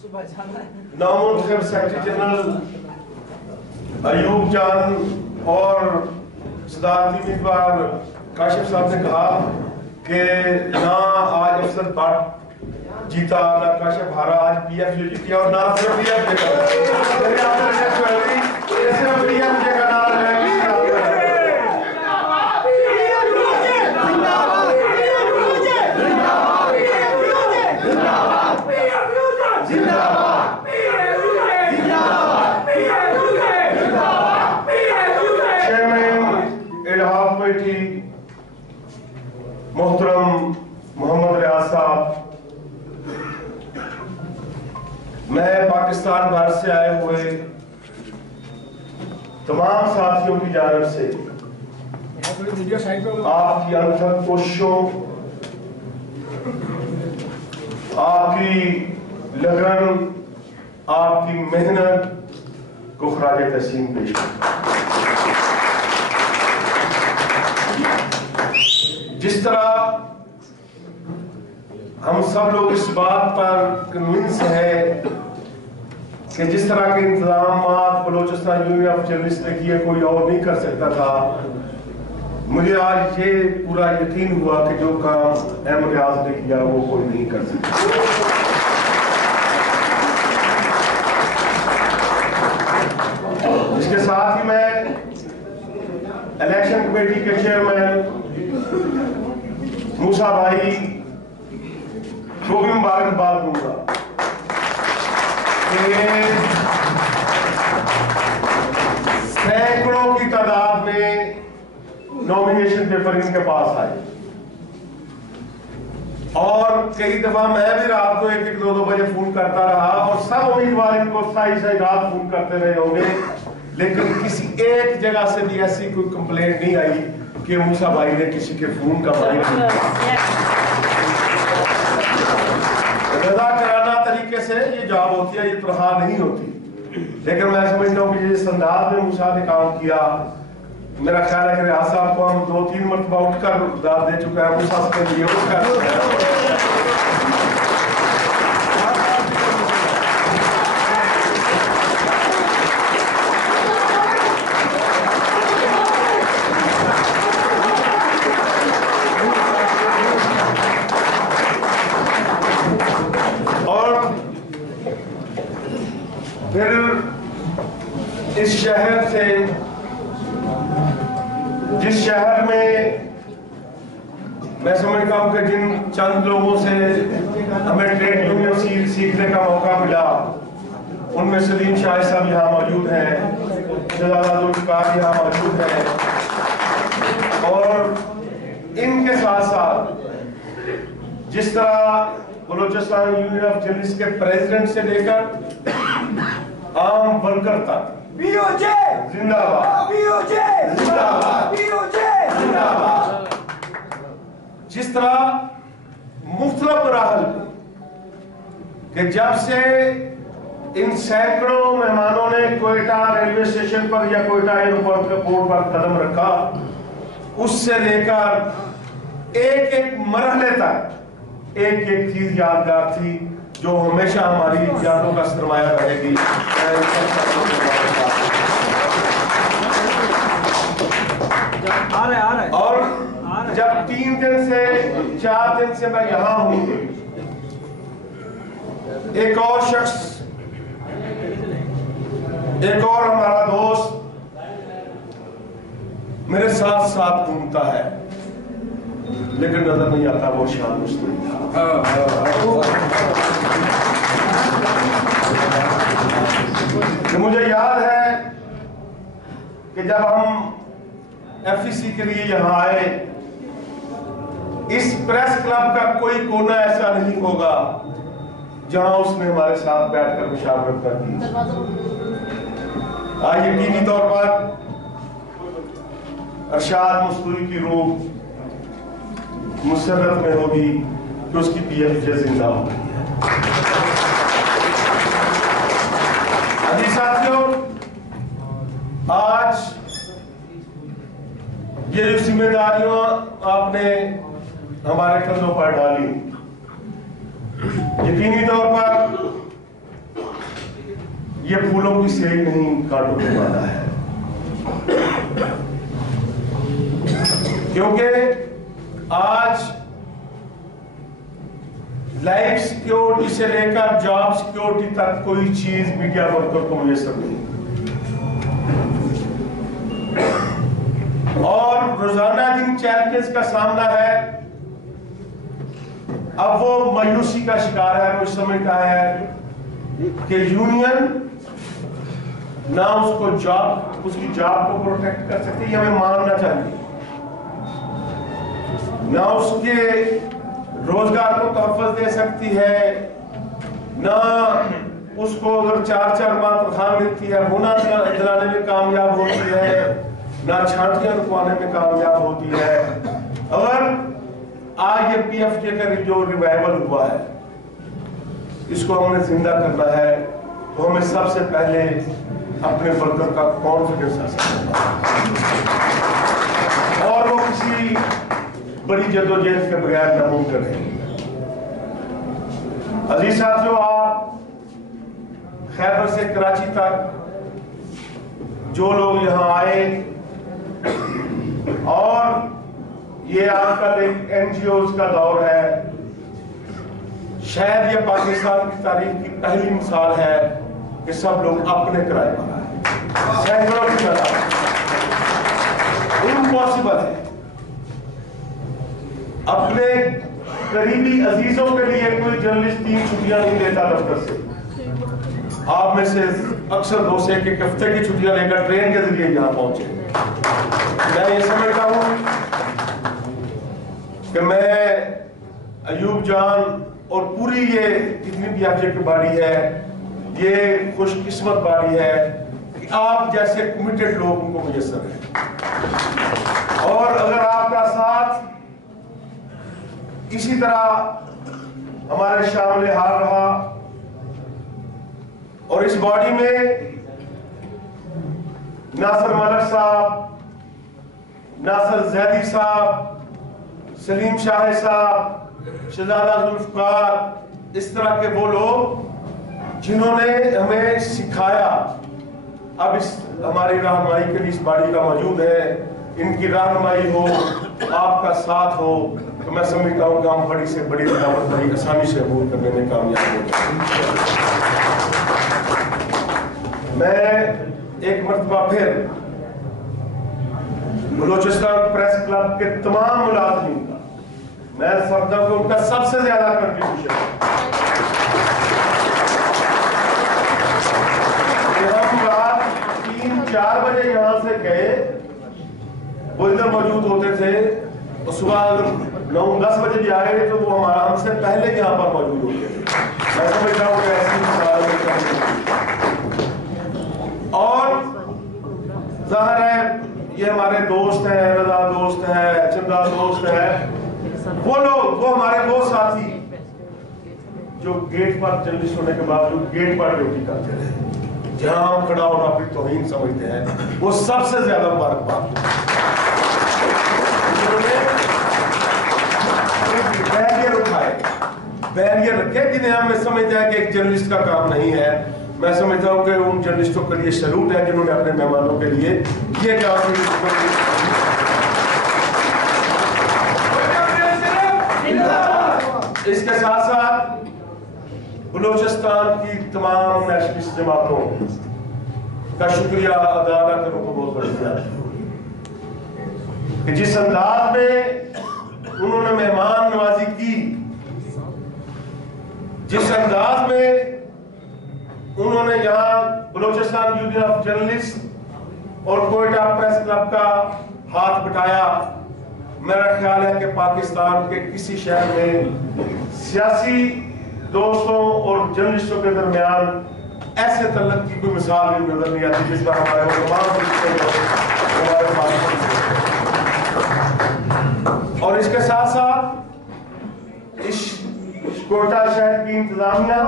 नामुंतखब secretary general Ayub जान और सदारती उम्मीदवार काशिफ साहब ने कहा कि ना आज अफसर भट्ट जीता ना काशिफ हारा, आज पीएफ जीती और ना सिर्फ पीएफ मोहतरम मोहम्मद रियाज साहब, मैं पाकिस्तान भर से आए हुए तमाम साथियों की जानिब से आपकी अनथक कोशिशों, आपकी लगन, आपकी मेहनत को खराज तहसीन पेश करता हूं। जिस तरह हम सब लोग इस बात पर कन्विंस है कि जिस तरह के इंतजाम बलोचिस्तान यूनियन ऑफ जर्नलिस्ट ने किए कोई और नहीं कर सकता था, मुझे आज ये पूरा यकीन हुआ कि जो काम एम रियाज ने किया वो कोई नहीं कर सकता। इसके साथ ही मैं इलेक्शन कमेटी के चेयरमैन मूसा भाई को भी मुबारकबाद दूंगा कि सैकड़ों की तादाद में नॉमिनेशन पेपर इनके पास आए और कई दफा मैं भी रात को 1-2 बजे फोन करता रहा और सब उम्मीदवार इनको सही रात फोन करते रहे होंगे, लेकिन किसी एक जगह से भी ऐसी कोई कंप्लेंट नहीं आई कि मूसा भाई ने किसी के फोन का रजा कराना तरीके से ये जॉब होती है, ये तनख्वाह नहीं होती। लेकिन मैं समझता हूँ कि जिस अंदाज में मूसा ने काम किया, मेरा ख्याल है कि रियाज साहब को हम 2-3 मरतबा उठकर दाद दे चुका है मूसा के लिए उठकर। फिर इस शहर से, जिस शहर में मैं समझता हूं कि जिन चंद लोगों से हमें ट्रेड यूनियन सीखने का मौका मिला, उनमें सलीम शाह साहब यहाँ मौजूद हैं, शहजादा यहाँ मौजूद हैं, और इनके साथ साथ जिस तरह बलोचिस्तान यूनियन ऑफ जर्नलिस्ट के प्रेसिडेंट से लेकर आम वर्कर तक बीओजे जिंदाबाद, बीओजे जिंदाबाद, बीओजे जिंदाबाद। जिस तरह मुख्तलिफ मराहल कि जब से इन सैकड़ों मेहमानों ने कोयटा रेलवे स्टेशन पर या कोयटा एयरपोर्ट पर कदम रखा, उससे लेकर एक एक मरहले तक एक एक चीज यादगार थी जो हमेशा हमारी यादों का सरमाया रहेगी। और जब 3 दिन से 4 दिन से मैं यहाँ हूँ, एक और शख्स, एक और हमारा दोस्त मेरे साथ साथ घूमता है, लेकिन नजर नहीं आता वो शान मुस्लिम था। मुझे याद है कि जब हम एफईसी के लिए यहाँ आए, इस प्रेस क्लब का कोई कोना ऐसा नहीं होगा जहां उसने हमारे साथ बैठकर मुशावरत कर दी। आज यकीनी तौर पर अरशाद मुस्तफी की रूह मुसर्रत में होगी कि उसकी पीएफजे जिंदा हो गई है। अभी साथियों, आज ये जो जिम्मेदारियां आपने हमारे कंधों पर डाली, यकीनी तौर पर ये फूलों की सेल नहीं काटने वाला है, क्योंकि आज लाइफ सिक्योरिटी से लेकर जॉब सिक्योरिटी तक कोई चीज मीडिया वर्कर को मुयसर नहीं, और रोजाना जिन चैलेंजेस का सामना है, अब वो मायूसी का शिकार है। वो समझता है कि यूनियन ना उसको जॉब, उसकी जॉब को प्रोटेक्ट कर सकती, ये हमें मानना चाहिए, ना उसके रोजगार को तहफ़्फ़ुज़ दे सकती है, ना उसको अगर 4-4 माह तनख्वाह मिलती है वो ना दिलाने में कामयाब होती है, ना छांटियां रुकवाने में कामयाब होती है। अगर आज ये PFJ का जो रिवाइवल हुआ है, इसको हमने जिंदा करना है, तो हमें सबसे पहले अपने वर्कर का कॉन्फिडेंस हासिल करना है, और वो किसी बड़ी जद्दोजहद के बगैर नामुमकिन है। अजीज साथियों, आप खैबर से कराची तक जो लोग यहाँ आए, और ये आजकल एक NGOs का दौर है, शायद ये पाकिस्तान की तारीख की पहली मिसाल है कि सब लोग अपने किराए पर आए, सैकड़ों की तादाद। इम्पॉसिबल है अपने करीबी अजीजों के लिए कोई जर्नलिस्ट 3 छुट्टियां नहीं लेता दफ्तर से। आप में से अक्सर 2 से 1 हफ्ते की छुट्टियां लेकर ट्रेन के जरिए यहाँ पहुंचे। मैं ये समझता हूँ कि मैं, अयूब जान और पूरी ये जितनी भी PFJ की बॉडी है, ये खुशकिस्मत बॉडी है कि आप जैसे कमिटेड लोग उनको मुयस्सर हैं, और अगर आपका साथ इसी तरह हमारे शामिल हाल रहा, और इस बॉडी में नासिर मलिक साहब, नासिर जैदी साहब, सलीम शाह साहब, शहजादा जुल्फकार, इस तरह के वो लोग जिन्होंने हमें सिखाया, अब इस हमारी रहनुमाई के लिए इस बॉडी का मौजूद है। इनकी रहनुमाई हो, आपका साथ हो, तो मैं समझता हूँ कि हम बड़ी से बड़ी दावत बड़ी आसानी से अबूल करने में कामयाब हो जाएंगे। मैं एक मरतबा फिर बलूचिस्तान प्रेस क्लब के तमाम मुलाजिमीन का मैं समझता हूँ कि उनका सबसे ज्यादा कंट्रीब्यूशन है। हम रात 3-4 बजे यहाँ से गए, वो इधर मौजूद होते थे, और सुबह 9-10 बजे भी आए तो वो हमारा हमसे पहले यहाँ पर मौजूद होते थे। मैं समझता हूँ कि ऐसी और जाहिर है ये हमारे दोस्त हैं, रजा दोस्त है, चंदा दोस्त है, वो लोग, वो हमारे वो साथी जो गेट पर जर्नलिस्ट होने के बावजूद गेट पर ड्यूटी करते रहे, जहां हम खड़ा होना अपनी तौहीन समझते हैं, वो सबसे ज्यादा मुबारकबाद। बैरियर उठाए, बैरियर रखे, जिन्हें हम समझते हैं कि एक जर्नलिस्ट का काम नहीं है। मैं समझता हूं कि उन जर्नलिस्टों के लिए सैल्यूट है जिन्होंने अपने मेहमानों के लिए ये काम किया। इसके साथ साथ बलूचिस्तान की तमाम नेशनलिस्ट जमातों का शुक्रिया अदा करूं तो बहुत बढ़िया कि जिस अंदाज में उन्होंने मेहमान नवाजी की, जिस अंदाज में उन्होंने यहाँ बलूचिस्तान यूनियन ऑफ जर्नलिस्ट और कोयटा प्रेस क्लब का हाथ बटाया, मेरा ख्याल है कि पाकिस्तान के किसी शहर में सियासी दोस्तों और जर्नलिस्टों के दरमियान ऐसे तल्लुक की कोई मिसाल भी नजर नहीं आती जिस पर हमारे और इसके साथ साथ इस कोयटा शहर की इंतजामिया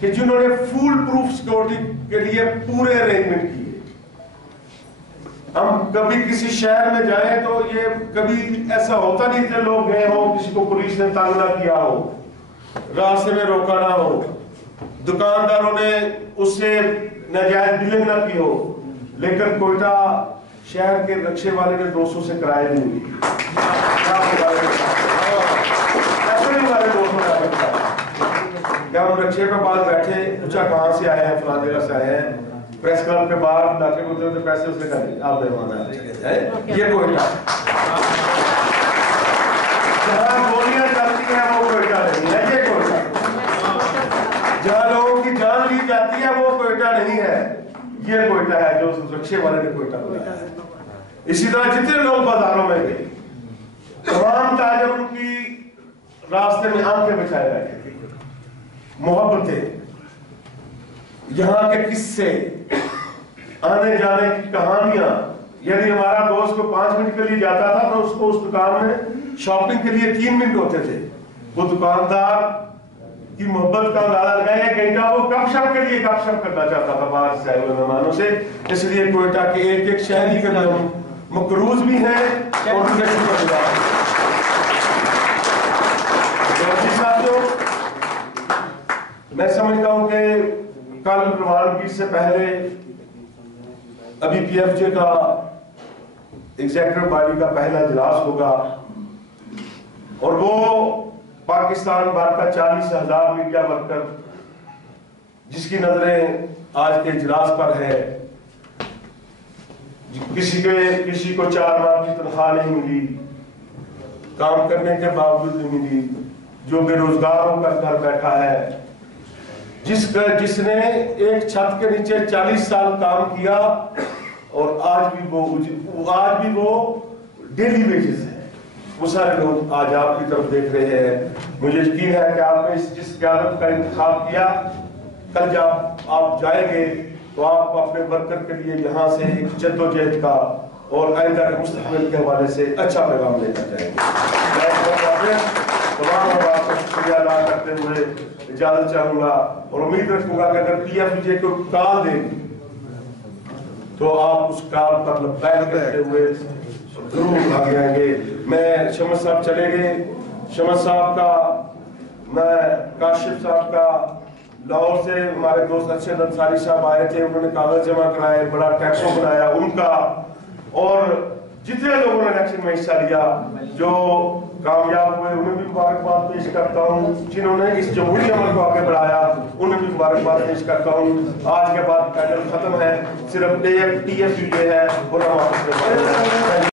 कि जिन्होंने फुल प्रूफ सिक्योरिटी के लिए पूरे अरेंजमेंट किए। हम कभी किसी शहर में जाए तो ये कभी ऐसा होता नहीं कि लोग गए हो, किसी को पुलिस ने तंग ना किया हो, रास्ते में रोका ना हो, दुकानदारों ने उससे नाजायज डीलिंग न की हो, लेकिन कोयटा शहर के रक्शे वाले ने 200 से किराए नहीं ली। क्या हम रक्शे पे बाहर बैठे, पूछा कहाँ से आए हैं, फलाने जगह से आए हैं, प्रेस क्लब के बाहर लाके बोलते तो पैसे उसने कर आप है ये कोयटा। जहाँ गोलियां चलती हैं वो कोयटा नहीं है, ये कोयटा। जहाँ लोगों की जान ली जाती है वो कोयटा नहीं है, ये कोयटा है जो रक्शे वाले ने कोयटा बनाया है। इसी तरह जितने लोग बाजारों में गए, तमाम ताजर उनकी रास्ते में आंखें बिछाए बैठे थे, मोहब्बतें, यहाँ के किस्से, आने जाने की कहानियां। यदि हमारा दोस्त को 5 मिनट के लिए जाता था तो उसको उस दुकान में शॉपिंग के लिए 3 मिनट होते थे। वो दुकानदार की मोहब्बत का अंदाजा लगाया, घंटा वो गपशप के लिए गपशप करना चाहता था बाहर से आए हुए मेहमानों से। इसलिए कोयटा के एक एक शहरी के नाम मकरूज भी हैं और उनके शुक्रगुजार हैं। साथियों, मैं समझता हूं कि कल रवानगी से पहले अभी पीएफजे का एग्जीक्यूटिव बॉडी का पहला इजलास होगा और वो पाकिस्तान भर का 40,000 मीडिया वर्कर जिसकी नजरें आज के इजलास पर है, किसी को 4 माह की तनख्वाह नहीं मिली, काम करने के बावजूद नहीं मिली, जो बेरोजगार होकर घर बैठा है, जिसने एक छत के नीचे 40 साल काम किया और आज भी वो डेली वेजेस है, वो सारे लोग आज आपकी तरफ देख रहे हैं। मुझे यकीन है कि आपने जिस क्यादत का इंतखाब किया, कल जब आप जाएंगे तो आप अपने वर्कर के लिए यहाँ से एक जद्दोजहद का और आइंदा के मुस्तकबिल के हवाले से अच्छा पैगाम लेकर जाएंगे। तमाम आपका शुक्रिया अदा करते हुए इजाजत चाहूंगा और उम्मीद रखूंगा कि अगर पीएफजे को कॉल देंगे तो आप उस कॉल पर लब्बैक करते हुए जरूर आगे आएंगे। मैं शमस साहब चले गए, शमस साहब का, मैं काशिफ साहब का, लाहौर से हमारे दोस्त अरशद अंसारी साहब आए थे, उन्होंने कागज जमा कराए, बड़ा टैक्सो बनाया उनका, और जितने लोगों ने इलेक्शन में हिस्सा लिया जो कामयाब हुए उन्हें भी मुबारकबाद पेश करता हूँ, जिन्होंने इस जमहूरी अमल को आगे बढ़ाया उन्हें भी मुबारकबाद पेश करता हूँ। आज के बाद पैनल खत्म है, सिर्फ टीएफयू है और हम आपस में